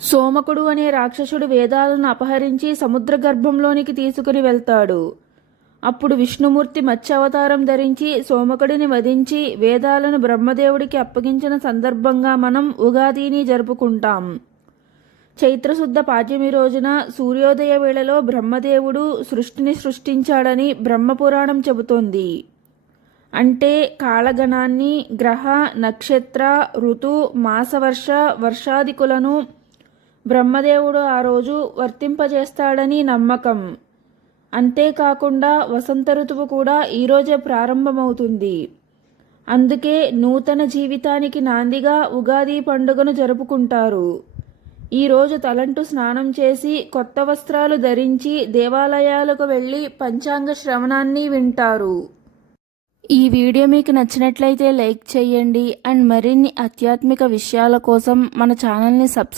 సోమకుడు అనే రాక్షసుడు వేదాలను అపహరించి సముద్ర గర్భంలోనికి తీసుకుని వెళ్తాడు. అప్పుడు విష్ణుమూర్తి మత్స్యావతారం ధరించి సోమకుడిని వధించి వేదాలను బ్రహ్మదేవుడికి అప్పగించిన సందర్భంగా మనం ఉగాదిని జరుపుకుంటాం. చైత్రశుద్ధ పాడ్యమి రోజున సూర్యోదయ వేళలో బ్రహ్మదేవుడు సృష్టిని సృష్టించాడని బ్రహ్మపురాణం చెబుతోంది. అంటే కాలగణాన్ని, గ్రహ, నక్షత్ర, ఋతు, మాసవర్ష, వర్షాదికులను బ్రహ్మదేవుడు ఆ రోజు వర్తింపజేస్తాడని నమ్మకం. అంతేకాకుండా వసంత ఋతువు కూడా ఈరోజే ప్రారంభమవుతుంది. అందుకే నూతన జీవితానికి నాందిగా ఉగాది పండుగను జరుపుకుంటారు. ఈరోజు తలంటు స్నానం చేసి కొత్త వస్త్రాలు ధరించి దేవాలయాలకు వెళ్ళి పంచాంగ శ్రవణాన్ని వింటారు. ఈ వీడియో మీకు నచ్చినట్లయితే లైక్ చేయండి అండ్ మరిన్ని ఆధ్యాత్మిక విషయాల కోసం మన ఛానల్ని సబ్స్క్రైబ్